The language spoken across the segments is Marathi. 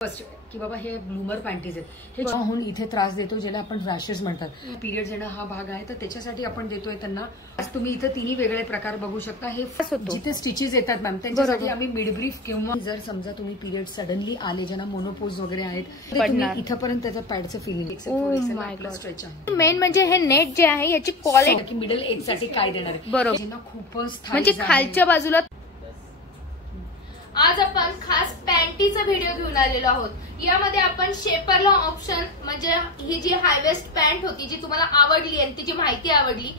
फर्स्ट की बाबा हे ब्लूमर पॅन्टीज आहेत, हे होऊन इथे त्रास देतो, ज्याला आपण रॅशेस म्हणतात. पिरियड येणं हा भाग आहे, तर त्याच्यासाठी आपण देतोय त्यांना. तुम्ही इथे तिन्ही वेगळे प्रकार बघू शकता. हे जिथे स्टिचेस येतात मॅम त्यांच्यासाठी आम्ही मिडब्रीफ किंवा जर समजा तुम्ही पिरियड सडनली आले, ज्यांना मोनोपोज वगैरे आहेत, इथंपर्यंत त्याचं पॅडचं फिलिंग स्ट्रेच आहे. मेन म्हणजे हे नेट जे आहे याची क्वालिटी मिडल एज साठी काय देणार आहे, बरोबर, ज्यांना खूपच म्हणजे खालच्या बाजूला. आज आपण खास पॅन्टीचा व्हिडिओ घेऊन आलेलो आहोत. यामध्ये आपण शेपरला ऑप्शन म्हणजे ही जी हायवेस्ट पॅन्ट होती जी तुम्हाला आवडली आणि तिची माहिती आवडली.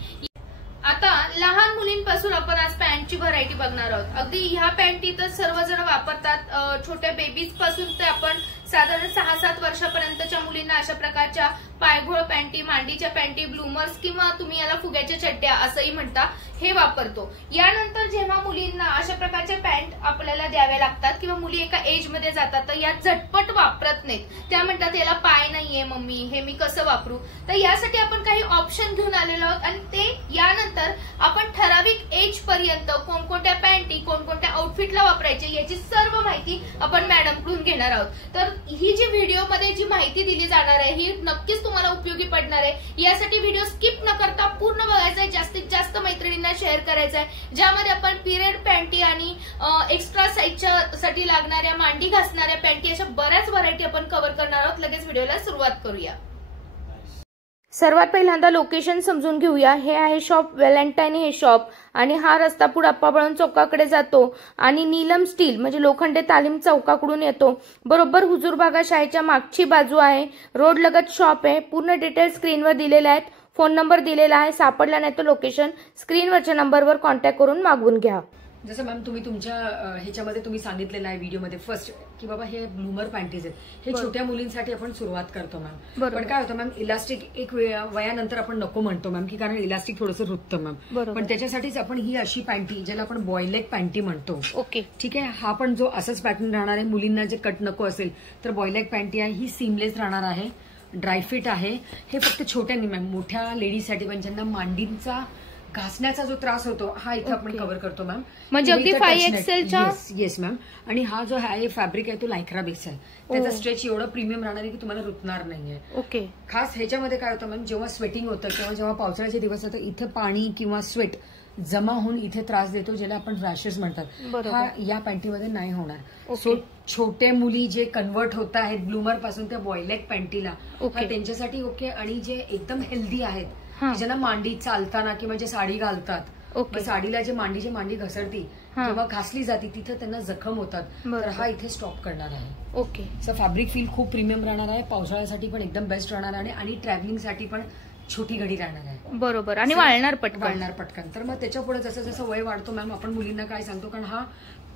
आता लहान मुलींपासून आपण आज पॅन्टची व्हरायटी बघणार आहोत. अगदी ह्या पॅन्टी तर सर्वजण वापरतात, छोट्या बेबीज पासून ते आपण साधारण 6-7 वर्षापर्यंतच्या मुलींना अशा प्रकारच्या पायघोळ पॅन्टी, मांडीच्या पॅन्टी, ब्लूमर्स किंवा तुम्ही याला फुग्याच्या चड्ड्या असंही म्हणता, हे वापरतो. यानंतर जेव्हा मुलींना अशा प्रकारच्या पॅन्ट आपल्याला द्याव्या लागतात किंवा मुली एका एज मध्ये जातात तर या झटपट वापरत नाहीत. त्या म्हणतात याला पाय नाहीये मम्मी, हे मी कसं वापरू. तर यासाठी आपण काही ऑप्शन घेऊन आलेलो आहोत आणि ते यानंतर आपण ठराविक एज पर्यंत कोणकोणत्या पॅन्टी कोणकोणत्या आउटफिटला वापरायचे याची सर्व माहिती आपण मॅडमकडून घेणार आहोत. तर ही जी व्हिडिओमध्ये जी माहिती दिली जाणार आहे ही नक्कीच तुम्हाला उपयोगी पडणार आहे. यासाठी व्हिडिओ स्किप न करता पूर्ण बघायचा आहे, जास्तीत जास्त मैत्रिणींना शेअर करायचा आहे, ज्यामध्ये आपण पिरियड पॅन्टी आणि एक्स्ट्रा साईजच्या साठी लागणाऱ्या मांडी घासणाऱ्या पॅन्टी अशा बऱ्याच व्हरायटी आपण कव्हर करणार आहोत. लगेच व्हिडिओला सुरुवात करूया. सर्वात पहिल्यांदा लोकेशन समजून घेऊया. हे आहे शॉप व्हॅलेंटाईन हे शॉप आणि हा रस्ता पुढे अप्पाबळवंत चौकाकडे जातो आणि नीलम स्टील म्हणजे लोखंडे तालीम चौकाकडून येतो. बरोबर हुजूरबागा शाळेच्या मागची बाजू आहे. रोड लगत शॉप आहे. पूर्ण डिटेल्स स्क्रीनवर दिलेले आहेत. फोन नंबर दिलेला आहे. सापडला नाही तर लोकेशन स्क्रीनवरच्या नंबरवर कॉन्टॅक्ट करून मागवून घ्या. जसं मॅम तुम्ही तुमच्या ह्याच्यामध्ये तुम्ही सांगितलेलं आहे व्हिडिओमध्ये फर्स्ट की बाबा हे ब्लूमर पॅन्टीज आहेत, हे छोट्या मुलींसाठी आपण सुरुवात करतो मॅम. पण काय होतं मॅम, इलास्टिक एक वयानंतर आपण नको म्हणतो मॅम, की कारण इलास्टिक थोडंसं रुततं मॅम. पण त्याच्यासाठीच आपण ही अशी पॅन्टी ज्याला आपण बॉयलेग पॅन्टी म्हणतो. ओके, ठीक आहे. हा पण जो असंच पॅटर्न राहणार आहे, मुलींना जे कट नको असेल तर बॉयलेग पॅन्टी आहे. ही सीमलेस राहणार आहे, ड्रायफिट आहे. हे फक्त छोट्यांनी मॅम, मोठ्या लेडीजसाठी पण ज्यांना मांडींचा घासण्याचा जो त्रास होतो हा इथे आपण कव्हर करतो मॅम. म्हणजे अगदी 5XL येस मॅम. आणि हा जो आहे फॅब्रिक आहे तो लायक्रा बेस आहे. त्याचा स्ट्रेच एवढं प्रीमियम राहणार आहे की तुम्हाला रुतणार नाहीये. ओके. खास ह्याच्यामध्ये काय होतं मॅम, जेव्हा स्वेटिंग होतं किंवा जेव्हा पावसाळ्याचे दिवस होतं इथे पाणी किंवा स्वेट जमा होऊन इथे त्रास देतो, ज्याला आपण रॅशेस म्हणतात. हा या पॅन्टीमध्ये नाही होणार. सो छोटे मुली जे कन्वर्ट होत आहेत ब्लूमर पासून त्या बॉयलेग पॅन्टीला, त्यांच्यासाठी ओके. आणि जे एकदम हेल्दी आहेत, ज्यांना मांडी चालताना किंवा जे साडी घालतात, साडीला जे मांडी घसरती किंवा घासली जाते तिथे त्यांना जखम होतात, तर हा इथे स्टॉप करणार आहे. ओके. सो फॅब्रिक फील खूप प्रीमियम राहणार आहे. पावसाळ्यासाठी पण एकदम बेस्ट राहणार आहे आणि ट्रॅव्हलिंग साठी पण छोटी घडी राहणार आहे. बरोबर. आणि वाळणार पटकन. तर मग त्याच्या पुढे जसं जसं वय वाढतो मॅम आपण मुलींना काय सांगतो, कारण हा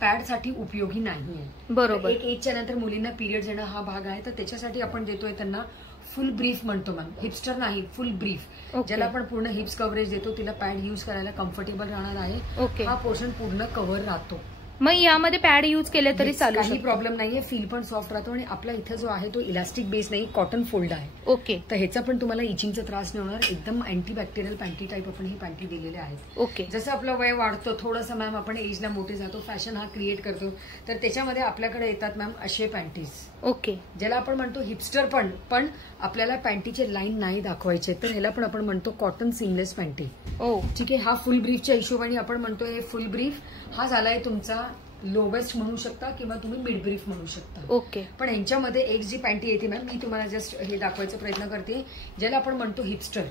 पॅड साठी उपयोगी नाहीये. बरोबर. एक एजच्या नंतर मुलींना पिरियड येणं हा भाग आहे, तर त्याच्यासाठी आपण देतोय त्यांना फुल ब्रीफ म्हणतो मॅम. हिप्स्टर नाही, फुल ब्रीफ, ज्याला आपण पूर्ण हिप्स कव्हरेज देतो. तिला पॅड युज करायला कम्फर्टेबल राहणार आहे. हा पोर्शन पूर्ण कव्हर राहतो. मग यामध्ये पॅड युज केले तरी चालू, काही प्रॉब्लेम नाहीये. फील पण सॉफ्ट राहतो आणि आपला इथे जो आहे तो इलास्टिक बेस नाही, कॉटन फोल्ड आहे. ओके. तर ह्याचा पण तुम्हाला इचिंगचा त्रास नाही होणार. एकदम अँटीबॅक्टेरियल पॅन्टी टाईप आपण ही पॅन्टी दिलेले आहेत. ओके. जसं आपलं वय वाढतो थोडंसं मॅम, आपण एजला मोठे जातो, फॅशन हा क्रिएट करतो, तर त्याच्यामध्ये आपल्याकडे येतात मॅम असे पॅन्टीज. ओके. ज्याला आपण म्हणतो हिप्स्टर पण आपल्याला पॅन्टीचे लाईन नाही दाखवायचे, तर ह्याला पण आपण म्हणतो कॉटन सीमलेस पॅन्टी. ठीक आहे. हा फुल ब्रीफच्या हिशोबाने आपण म्हणतो हे फुल ब्रीफ. हा झालाय तुमचा लोवेस्ट म्हणू शकता किंवा तुम्ही मिड ब्रीफ म्हणू शकता. ओके. पण यांच्यामध्ये एक जी पॅन्टी येते मॅम, मी तुम्हाला जस्ट हे दाखवायचा प्रयत्न करते, ज्याला आपण म्हणतो हिप्स्टर.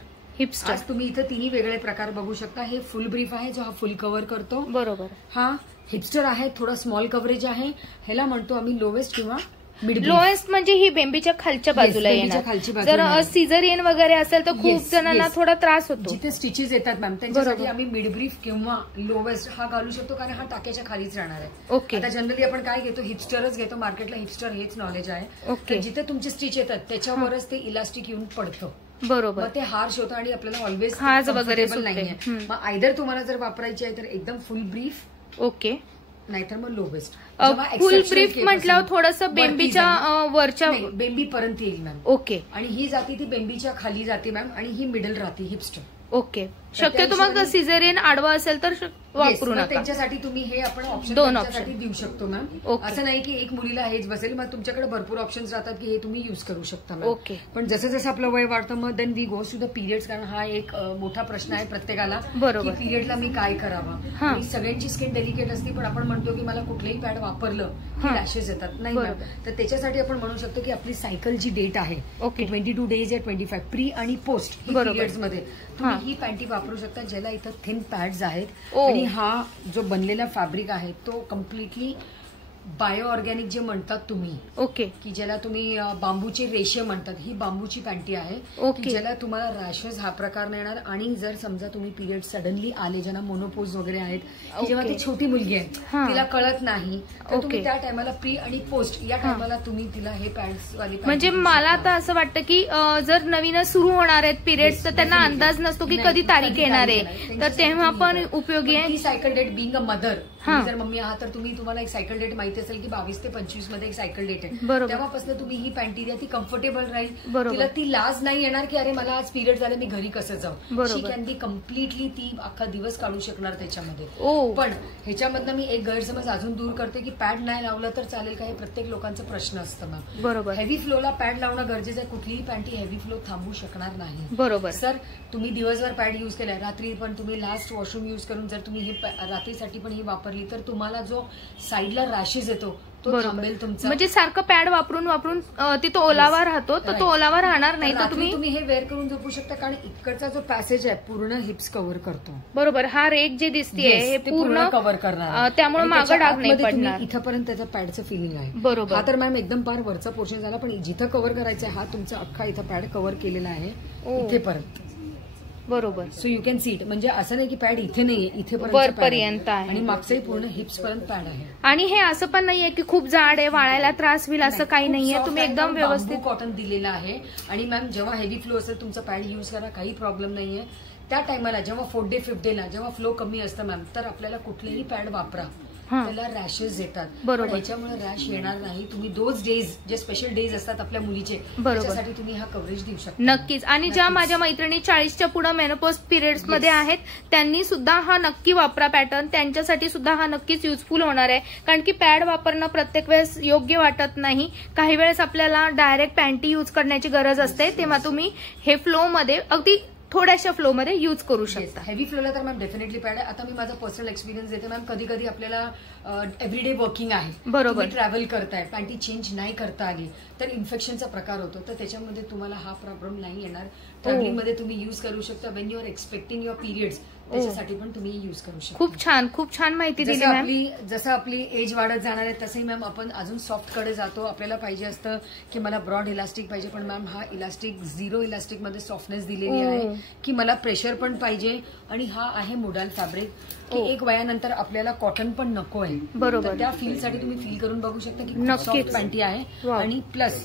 आज तुम्ही इथे तिन्ही वेगळे प्रकार बघू शकता. हे फुल ब्रीफ आहे जो हा फुल कव्हर करतो. बरोबर. हा हिप्स्टर आहे, थोडा स्मॉल कव्हरेज आहे. ह्याला म्हणतो आम्ही लोवेस्ट किंवा लोएस्ट. म्हणजे ही बेंबीच्या खालच्या बाजूला येणार. जर सिझरियन वगैरे असेल तर खूप जणांना थोडा त्रास होतो. जिथे स्टिचेस येतात मॅम त्यांच्यासाठी आम्ही मिड ब्रीफ किंवा लोवेस्ट हा घालू शकतो, कारण हा टाक्याच्या खालीच राहणार आहे. ओके. आता जनरली आपण काय घेतो, हिप्स्टरच घेतो. मार्केटला हिप्स्टर हेच नॉलेज आहे. ओके. जिथे तुमचे स्टिच येतात त्याच्यावरच ते इलास्टिक येऊन पडतं. बरोबर. मग ते हार्श होतं आणि आपल्याला ऑलवेज हार्श वगैरे नाहीये. मग आयदर तुम्हाला जर वापरायची आहे तर एकदम फुल ब्रीफ, ओके, नाहीतर मग लोवेस्ट. फुल ब्रीफ म्हटल्यावर थोडंसं बेंबीच्या वरच्या बेंबी पर्यंत येईल मॅम. ओके. आणि ही जाती ती बेंबीच्या खाली जाते मॅम, आणि ही मिडल राहते हिप्स्टर. ओके. शक्यतो मग सिझेरियन आडवा असेल तर वापरू नका. त्यांच्यासाठी तुम्ही हे आपण ऑप्शन त्यांच्यासाठी देऊ शकतो मॅम. असं नाही की एक मुलीला हेच बसेल, मग तुमच्याकडे भरपूर ऑप्शन्स राहतात की हे तुम्ही युज करू शकता. ओके. पण जसं जसं आपलं वय वाढतं मग then we goes to the periods, कारण हा एक मोठा प्रश्न आहे प्रत्येकाला. बरोबर. पिरियडला मी काय करावं. आणि सगळ्यांची स्किन डेलिकेट असते, पण आपण म्हणतो की मला कुठलेही पॅड वापरलं की रॅशेस येतात. नाही मॅम, तर त्याच्यासाठी आपण म्हणू शकतो की आपली सायकल जी डेट आहे 22 डेज या 25 प्री आणि पोस्ट पिरियड्स मध्ये तुम्ही ही पॅन्टी वापरू शकता, ज्याला इथं थिन पॅड्स आहेत. आणि हा जो बनलेला फॅब्रिक आहे तो कम्प्लिटली बायो ऑर्गॅनिक जे म्हणतात तुम्ही, ओके, की ज्याला तुम्ही बांबूचे रेशे म्हणतात, ही बांबूची पॅन्टी आहे. ओके. ज्याला तुम्हाला रॅशेस हा प्रकार नाही येणार. आणि जर समजा तुम्ही पिरियड सडनली आले, ज्यांना मोनोपोज वगैरे आहेत, जेव्हा ती छोटी मुलगी आहे तिला कळत नाही, तर तुम्ही त्या टायमाला प्री आणि पोस्ट या टायमाला तुम्ही तिला हे पॅड्स वाली. म्हणजे मला आता असं वाटतं की जर नवीनच सुरू होणार आहेत पिरियड्स तर त्यांना अंदाज नसतो की कधी तारीख येणार आहे, तर तेव्हा पण उपयोगी आहे. ही cycle date being a mother, जर मम्मी आहात तर तुम्हाला एक सायकल डेट माहिती असेल की 22 ते 25 मध्ये एक सायकल डेट आहे. तेव्हापासून तुम्ही ही पॅन्टी द्या, ती कम्फर्टेबल राहील. तिला ती लाज नाही येणार की अरे मला आज पिरियड झाले मी घरी कसं जाऊ. शी कॅन बी कम्प्लिटली, ती अख्खा दिवस काढू शकणार त्याच्यामध्ये. पण ह्याच्यामधनं मी एक गैरसमज अजून दूर करते की पॅड नाही लावलं तर चालेल का, हे प्रत्येक लोकांचा प्रश्न असतं मॅम. बरोबर. हेवी फ्लोला पॅड लावणं गरजेचं आहे. कुठलीही पॅन्टी हेवी फ्लो थांबू शकणार नाही. बरोबर सर, तुम्ही दिवसभर पॅड युज केलाय, रात्री पण तुम्ही लास्ट वॉशरूम युज करून जर तुम्ही ही रात्रीसाठी पण ही वापरली तर तुम्हाला जो साईडला रॅशेस येतो तो थांबेल तुमचा. म्हणजे सारखं पॅड वापरून वापरून तिथं ओलावा राहतो, तर तो ओलावा राहणार नाही. तर तुम्ही हे वेअर करून झोपू शकता, कारण इकडचा जो पॅसेज आहे पूर्ण हिप्स कव्हर करतो. बरोबर. हा रेक जे दिसतीये हे पूर्ण कव्हर करणार, त्यामुळे मागं डाग नाही पडणार. इथपर्यंत त्याचं पॅडचं फिलिंग आहे. बरोबर. हा तर मॅम एकदम पार वरचा पोर्शन झाला, पण जिथं कव्हर करायचं आहे हा तुमचा अख्खा इथं पॅड कव्हर केलेला आहे इथेपर्यंत. बरोबर. So you can see it. म्हणजे असं नाही की पॅड इथे नाहीये, इथे वरपर्यंत आहे आणि मागचंही पूर्ण हिप्स पर्यंत पॅड आहे. आणि हे असं पण नाहीये की खूप जाड आहे, वाळायला त्रास होईल असं काही नाहीये. तुम्ही एकदम व्यवस्थित कॉटन दिलेलं आहे. आणि मॅम जेव्हा हेवी फ्लो असेल तुमचा पॅड युज करा, काही प्रॉब्लेम नाहीये. त्या टायमाला जेव्हा 4th डे 5th डेला जेव्हा फ्लो कमी असतं मॅम, तर आपल्याला कुठलेही पॅड वापरा, त्याला रॅशेस येतात. बरोबर. त्याच्यामुळे रॅश येणार नाही. तुम्ही दोज डेज जे स्पेशल डेज असतात आपल्या मुलीचे, त्याच्यासाठी तुम्ही हा कव्हरेज देऊ शकता. नक्कीच. आणि ज्या माझ्या मैत्रिणी 40च्या पुढे मेनोपॉज पिरियड्स मध्ये आहेत त्यांनी सुद्धा हा नक्की वापरा पॅटर्न. त्यांच्यासाठी सुद्धा हा नक्कीच युजफुल होणार आहे, कारण की पॅड वापरणं प्रत्येक वेळेस योग्य वाटत नाही. काही वेळेस आपल्याला डायरेक्ट पॅन्टी युज करण्याची गरज असते, तेव्हा तुम्ही हे फ्लो मध्ये अगदी थोड्याशा फ्लो मध्ये युज करू शकता. हेवी फ्लोला तर मॅम डेफिनेटली पॅड आहे. आता मी माझा पर्सनल एक्सपिरियन्स देते मॅम. कधी कधी आपल्याला एव्हरीडे वर्किंग आहे, बरोबर, ट्रॅव्हल करताय, पॅन्टी चेंज नाही करता आली तर इन्फेक्शनचा प्रकार होतो, तर त्याच्यामध्ये तुम्हाला हा प्रॉब्लेम नाही येणार. ट्रॅव्हलिंग मध्ये तुम्ही युज करू शकता. When you are expecting your periods, त्याच्यासाठी पण तुम्ही युज करू शकता. खूप छान माहिती दिली. जसं आपली एज वाढत जाणार आहे तसंही मॅम आपण अजून सॉफ्ट कडे जातो. आपल्याला पाहिजे असतं की मला ब्रॉड इलास्टिक पाहिजे, पण मॅम हा इलास्टिक 0 इलास्टिक मध्ये सॉफ्टनेस दिलेली आहे की मला प्रेशर पण पाहिजे. आणि हा आहे मोडाल फॅब्रिक की एक वयानंतर आपल्याला कॉटन पण नको आहे. बरोबर. त्या फीलसाठी तुम्ही फील करून बघू शकता की सॉफ्ट पॅन्टी आहे. आणि प्लस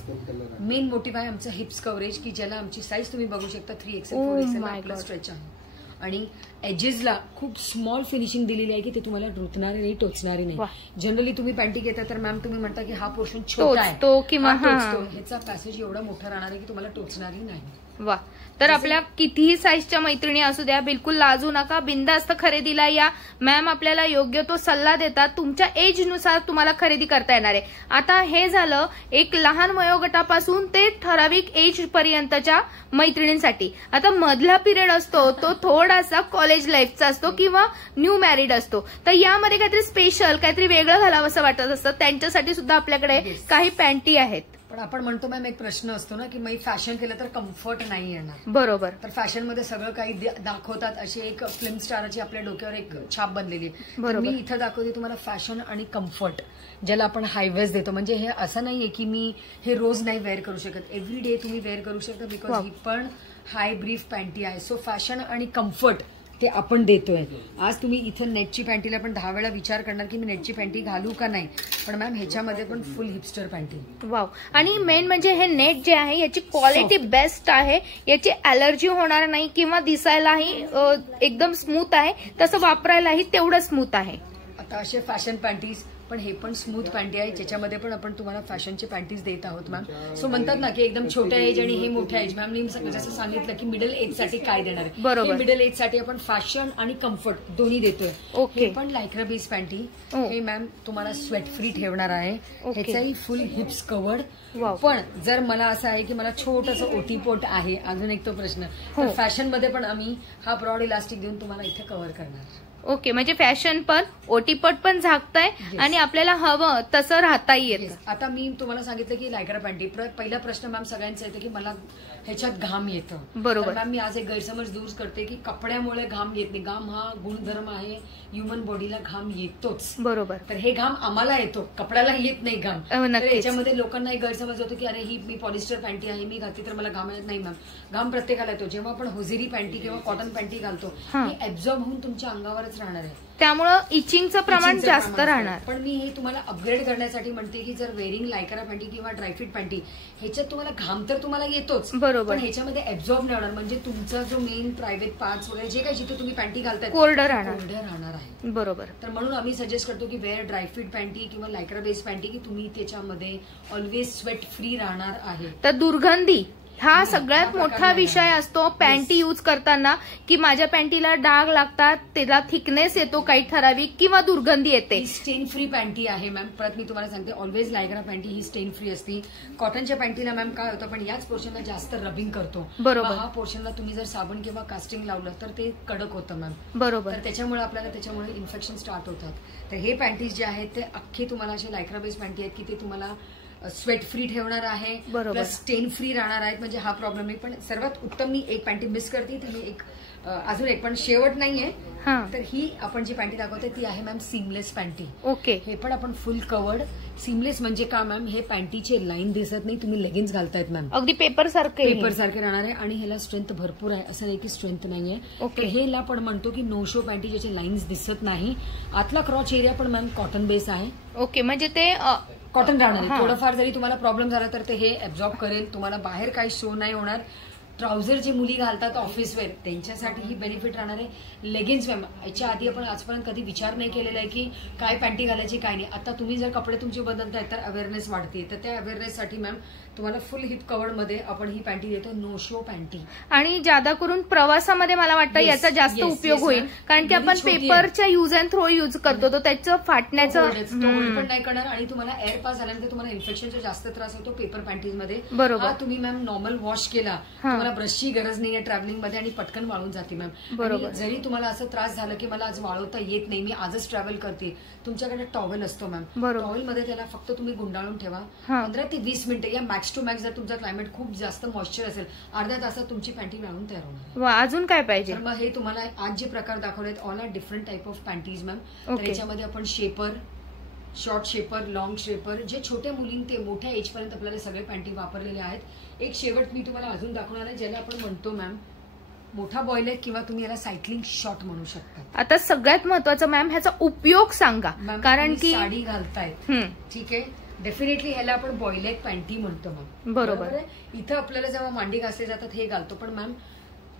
मेन मोटिव्ह आहे आमचं हिप्स कव्हरेज, की ज्याला आमची साईज तुम्ही बघू शकता 3XL 4XL स्ट्रेच आहे. आणि एजेसला खूप स्मॉल फिनिशिंग दिलेली आहे की ते तुम्हाला रुतणारे नाही, टोचणारे नाही. जनरली तुम्ही पॅन्टी घेता तर मॅम तुम्ही म्हणता की हा पोर्शन छोटा आहे किंवा ह्याचा पॅसेज एवढा मोठा राहणार आहे की तुम्हाला टोचणारी नाही. वा. तर आपल्या कितीही साईजच्या मैत्रिणी असू द्या, बिलकुल लाजू नका, बिंदास्त खरेदीला या. मॅम आपल्याला योग्य तो सल्ला देतात. तुमच्या एजनुसार तुम्हाला खरेदी करता येणार आहे. आता हे झालं एक लहान वयोगटापासून ते ठराविक एज पर्यंतच्या मैत्रिणींसाठी. आता मधला पिरियड असतो तो थोडासा कॉलेज लाईफचा असतो किंवा न्यू मॅरिड असतो, तर यामध्ये काहीतरी स्पेशल काहीतरी वेगळं घालावं असं वाटत असतं, त्यांच्यासाठी सुद्धा आपल्याकडे काही पॅन्टी आहेत. पण आपण म्हणतो मॅम एक प्रश्न असतो ना की मी फॅशन केलं तर कम्फर्ट नाही येणार. बरोबर. तर फॅशनमध्ये सगळं काही दाखवतात, अशी एक फिल्म स्टारची आपल्या डोक्यावर एक छाप बनलेली आहे. मी इथं दाखवते तुम्हाला फॅशन आणि कम्फर्ट, ज्याला आपण हायवेज देतो. म्हणजे हे असं नाहीये की मी हे रोज नाही वेअर करू शकत, एव्हरी डे तुम्ही वेअर करू शकता, बिकॉज ही पण हाय ब्रीफ पॅन्टी आहे. सो फॅशन आणि कम्फर्ट ते आपण देतोय. आज तुम्ही इथं नेटची पॅन्टीला पण 10 वेळा विचार करणार की मी नेटची पॅन्टी घालू का नाही, पण मॅम ह्याच्यामध्ये पण फुल हिपस्टर पॅन्टी. वाव. आणि मेन म्हणजे हे नेट जे आहे याची क्वालिटी बेस्ट आहे, याची अलर्जी होणार नाही किंवा दिसायलाही एकदम स्मूथ आहे, तसं वापरायलाही तेवढं स्मूथ आहे. आता असे फॅशन पॅन्टीज पण हे पण स्मूथ पॅन्टी आहे, ज्याच्यामध्ये पण आपण तुम्हाला फॅशनचे पॅन्टीज देत आहोत मॅम. सो म्हणतात ना की एकदम छोट्या एज आणि हे मोठ्या एज. मॅम मी जसं सांगितलं की मिडल एज साठी काय देणार आहे, बरोबर. मिडल एज साठी आपण फॅशन आणि कम्फर्ट दोन्ही देतोय. हे पण लायक्रा बेस पॅन्टी, हे मॅम तुम्हाला स्वेट फ्री ठेवणार आहे. ह्याचाही फुल हिप्स कव्हर्ड. पण जर मला असं आहे की मला छोटंसं ओटीपोट आहे, अजून एक तो प्रश्न, तर फॅशन मध्ये पण आम्ही हा ब्रॉड इलास्टिक देऊन तुम्हाला इथे कव्हर करणार. ओके, म्हणजे फॅशन पण ओटीपट पण झाकताय आणि आपल्याला हवं तसं राहताही येतं. आता मी तुम्हाला सांगितलं की लायक्रा पॅन्टी, पहिला प्रश्न मॅम सगळ्यांचा येतो की मला ह्याच्यात घाम येतं. बरोबर मॅम, मी आज एक गैरसमज दूर करते की कपड्यामुळे घाम येत नाही. घाम हा गुणधर्म आहे, ह्युमन बॉडीला घाम येतोच. बरोबर. तर हे घाम आम्हाला येतो, कपड्याला येत नाही घाम. तर याच्यामध्ये लोकांना एक गैरसमज होतो की अरे ही मी पॉलिस्टर पॅन्टी आहे, मी घातली तर मला घाम येत नाही. मॅम, घाम प्रत्येकाला येतो. जेव्हा आपण होजेरी पॅन्टी किंवा कॉटन पॅन्टी घालतो, ही ऍब्झॉर्ब होऊन तुमच्या अंगावरच राहणार आहे, त्यामुळं इचिंगचं प्रमाण जास्त राहणार. पण मी हे तुम्हाला अपग्रेड करण्यासाठी म्हणते की जर वेअरिंग लायक्रा पॅन्टी किंवा ड्रायफिट पॅन्टी, ह्याच्यात तुम्हाला घाम तर तुम्हाला येतोच, बरोबर, पण ह्याच्यामध्ये ऍब्झॉर्ब नाही होणार. म्हणजे तुमचा जो मेन प्रायव्हेट पार्ट्स वगैरे जे काही जिथे तुम्ही पॅन्टी घालताय कोरडं राहणार आहे. बरोबर. तर म्हणून आम्ही सजेस्ट करतो की वेअर ड्रायफिट पॅन्टी किंवा लायक्रा बेस पॅन्टी, की तुम्ही त्याच्यामध्ये ऑलवेज स्वेट फ्री राहणार आहे. तर दुर्गंधी हा सगळ्यात मोठा विषय असतो पॅन्टी यूज करताना, की माझ्या पॅन्टीला डाग लागतात, त्याला थिकनेस येतो काही ठराविक, किंवा दुर्गंधी येते. स्टेन फ्री पॅन्टी आहे मॅम. परत मी तुम्हाला सांगते, ऑलवेज लायक्रा पॅन्टी ही स्टेन फ्री असते. कॉटनच्या पॅन्टीला मॅम काय होतं, पण याच पोर्शनला जास्त रबिंग करतो. बरोबर. हा पोर्शनला तुम्ही जर साबण किंवा कास्टिंग लावलं तर ते कडक होतं मॅम. बरोबर. तर त्याच्यामुळे आपल्याला इन्फेक्शन स्टार्ट होतात. तर हे पॅन्टीज जे आहेत ते अख्खे तुम्हाला असे लायक्रा बेस पॅन्टी आहेत की ते तुम्हाला स्वेट फ्री ठेवणार आहे, प्लस स्टेन फ्री राहणार आहेत. म्हणजे हा प्रॉब्लेम नाही. पण सर्वात उत्तम मी एक पॅन्टी मिस करते, तर मी एक अजून एक, पण शेवट नाहीये. तर ही आपण जी पॅन्टी दाखवते ती आहे मॅम सीमलेस पॅन्टी. ओके. हे पण आपण फुल कवर्ड. सीमलेस म्हणजे का मॅम, हे पॅन्टीचे लाईन दिसत नाही, तुम्ही लेगिन्स घालतायत मॅम, अगदी पेपर सारखे राहणार आहे. आणि ह्याला स्ट्रेंथ भरपूर आहे, असं नाही की स्ट्रेंथ नाहीये. तर हेला पण म्हणतो की नो शो पॅन्टी, ज्याचे लाईन्स दिसत नाही. आतला क्रॉच एरिया पण मॅम कॉटन बेस आहे. ओके, म्हणजे ते कॉटन राहणार आहे. थोडंफार जरी तुम्हाला प्रॉब्लेम झाला तर ते हे ऍब्झॉर्ब करेल, तुम्हाला बाहेर काही शो नाही होणार. ट्राउझर जे मुली घालतात ऑफिस वेअर, त्यांच्यासाठी ही बेनिफिट राहणार आहे. लेगिन्स मॅम, याच्या आधी आपण आजपर्यंत कधी विचार नाही केलेला आहे की काय पॅन्टी घालायची काय नाही. आता तुम्ही जर कपडे तुमचे बदलताय तर अवेअरनेस वाढते. तर त्या अवेअरनेससाठी मॅम तुम्हाला फुल हिप कव्हर्ड मध्ये आपण ही पॅन्टी देतो, नो शो पॅन्टी. आणि जादा करून प्रवासामध्ये मला वाटतं याचा जास्त उपयोग होईल, कारण की आपण पेपरच्या यूज अँड थ्रो यूज करतो, तर त्याचं फाटण्याचं पण नाही करणार. आणि तुम्हाला एअर पास झाल्यानंतर तुम्हाला इन्फेक्शनचा जास्त त्रास होतो पेपर पॅन्टीज मध्ये. बरोबर. तुम्ही मॅम नॉर्मल वॉश केला, तुम्हाला ब्रशची गरज नाहीये ट्रॅव्हलिंग मध्ये, आणि पटकन वाळून जाते मॅम. बरोबर. जरी तुम्हाला असं त्रास झाला की मला आज वाळवता येत नाही, मी आजच ट्रॅव्हल करते, तुमच्याकडे टॉवेल असतो मॅम. टॉवेल मध्ये त्याला फक्त तुम्ही गुंडाळून ठेवा. 15 ते 20 मिनिटं या मॅक्स टू मॅक्स. जर तुमचा क्लायमेट खूप जास्त मॉइश्चर असेल, अर्ध्या तासात तुमची पॅन्टी वाळून तयार होणार. अजून काय पाहिजे? तर मग हे तुम्हाला आज जे प्रकार दाखवलेत, all are different type of panties ma'am. तर याच्यामध्ये आपण shaper, short shaper, long shaper, जे छोट्या मुलीं ते मोठ्या एज पर्यंत आपल्याला सगळे पॅन्टी वापरलेले आहेत. एक शेवट मी तुम्हाला अजून दाखवणार आहे, ज्याला आपण म्हणतो मॅम मोठा बॉयलेट, किंवा तुम्ही याला सायकलिंग शॉर्ट म्हणू शकता. आता सगळ्यात महत्वाचं मॅम, ह्याचा उपयोग सांगा. कारण की साडी घालतायत, ठीक आहे, डेफिनेटली ह्याला आपण बॉयलेट पॅन्टी म्हणतो मॅम. बरोबर. इथं आपल्याला जेव्हा मांडी घासले जातात हे घालतो, पण मॅम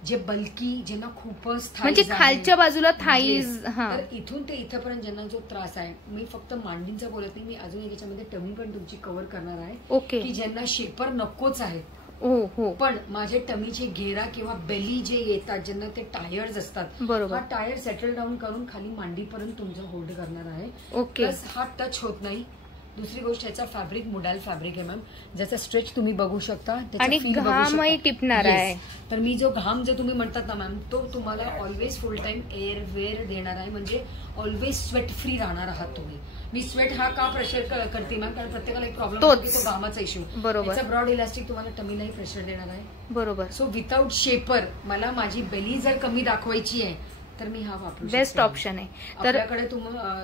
जे बल्की, ज्यांना खूपच म्हणजे खालच्या बाजूला थाईज, तर इथून ते इथपर्यंत ज्यांना जो त्रास आहे, मी फक्त मांडींचा बोलत नाही, मी अजून एक याच्यामध्ये टमी पण तुमची कव्हर करणार आहे. ओके. की ज्यांना शेपर नकोच आहे, पण माझे टमीचे घेरा किंवा बेली जे येतात, ज्यांना ते टायर्स असतात, हा टायर सेटल डाऊन करून खाली मांडीपर्यंत तुमचं होल्ड करणार आहे. प्लस हा टच होत नाही. दुसरी गोष्ट, याचा फॅब्रिक मोडाल फॅब्रिक आहे मॅम, ज्याचा स्ट्रेच तुम्ही बघू शकता, आणि घामही टिपणार आहे. तर मी जो घाम जो तुम्ही म्हणतात ना मॅम, तो तुम्हाला always full time air wear देणार आहे. म्हणजे ऑलवेज स्वेट फ्री राहणार आहात तुम्ही. मी स्वेट हा का प्रेशर करते मॅम, कारण प्रत्येकाला एक प्रॉब्लेम होतो, तो घामाचा इश्यू. बरोबर. ब्रॉड इलास्टिक तुम्हाला टमीलाही प्रेशर देणार आहे. बरोबर. सो विदाउट शेपर मला माझी बेली जर कमी दाखवायची आहे तर मी हा वापरू. बेस्ट ऑप्शन आहे. तर आपल्याकडे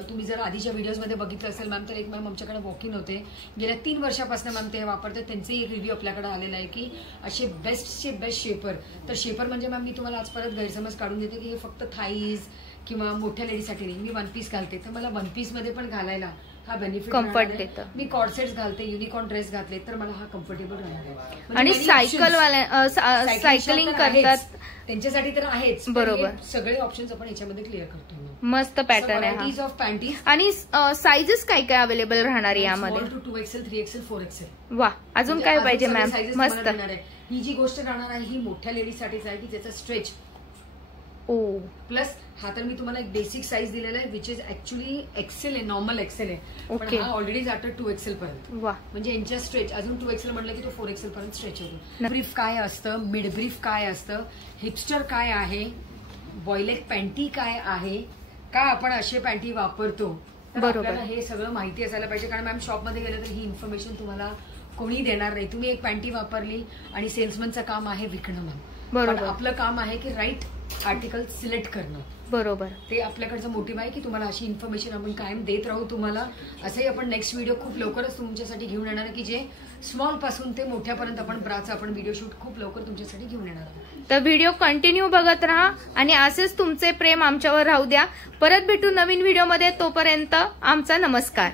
तुम्ही जर आधीच्या व्हिडिओजमध्ये बघितलं असेल मॅम, तर एक मॅम आमच्याकडे वॉक इन होते, गेल्या 3 वर्षापासून मॅम ते वापरतात. त्यांचेही एक रिव्ह्यू आपल्याकडे आलेला आहे की असे बेस्टचे बेस्ट शेपर. तर शेपर म्हणजे मॅम मी तुम्हाला आज परत गैरसमज काढून देते की हे फक्त थाईज किंवा मोठ्या लेडीसाठी नाही. मी 1 पीस घालते, तर मला 1 पीस मध्ये पण घालायला हा बेनिफिट कम्फर्ट देतं. मी कॉर्सेट्स घालते, युनिकॉर्न ड्रेस घातले तर मला हा कम्फर्टेबल राहणार आहे. आणि सायकलिंग करतात त्यांच्यासाठी तर आहेच. बरोबर. सगळे ऑप्शन्स आपण याच्यामध्ये क्लिअर करतो. मस्त पॅटर्न आहे ऑफ पॅन्टीज. आणि साइजेस काय काय अवेलेबल राहणार यामध्ये? 2XL, 3XL, 4XL. वा, अजून काय पाहिजे मॅम? मस्त. ही जी गोष्ट राहणार आहे ही मोठ्या लेडीजसाठीच आहे की ज्याचा स्ट्रेच प्लस हा तर मी तुम्हाला एक बेसिक साईज दिलेला आहे विच इज ऍक्च्युली एक्सेल आहे, नॉर्मल एक्सेल आहे, पण हा ऑलरेडी जातो 2XL पर्यंत. म्हणजे यांच्या स्ट्रेच अजून 2XL म्हटलं की तो 4XL पर्यंत स्ट्रेच होतो. ब्रीफ काय असतं, मिड ब्रीफ काय असतं, हिपस्टर काय आहे, बॉयलेक पॅन्टी काय आहे, का आपण असे पॅन्टी वापरतो, आपल्याला हे सगळं माहिती असायला पाहिजे. कारण मॅम शॉपमध्ये गेलं तर ही इन्फॉर्मेशन तुम्हाला कोणी देणार नाही. तुम्ही एक पॅन्टी वापरली आणि सेल्समनचं काम आहे विकणं मॅम, बरोबर. आपलं काम आहे की राईट आर्टिकल सिलेक्ट करणं. बरोबर. ते आपल्याकडचं मोटिव्ह आहे की तुम्हाला अशी इन्फॉर्मेशन आपण कायम देत राहू तुम्हाला. असंही आपण नेक्स्ट व्हिडिओ खूप लवकरच तुमच्यासाठी घेऊन येणार आहे की जे स्मॉल पासून ते मोठ्यापर्यंत आपण ब्राचा आपण व्हिडिओ शूट खूप लवकर तुमच्यासाठी घेऊन येणार आहोत. तर व्हिडिओ कंटिन्यू बघत राहा आणि असेच तुमचे प्रेम आमच्यावर राहू द्या. परत भेटू नवीन व्हिडिओमध्ये. तोपर्यंत आमचा नमस्कार.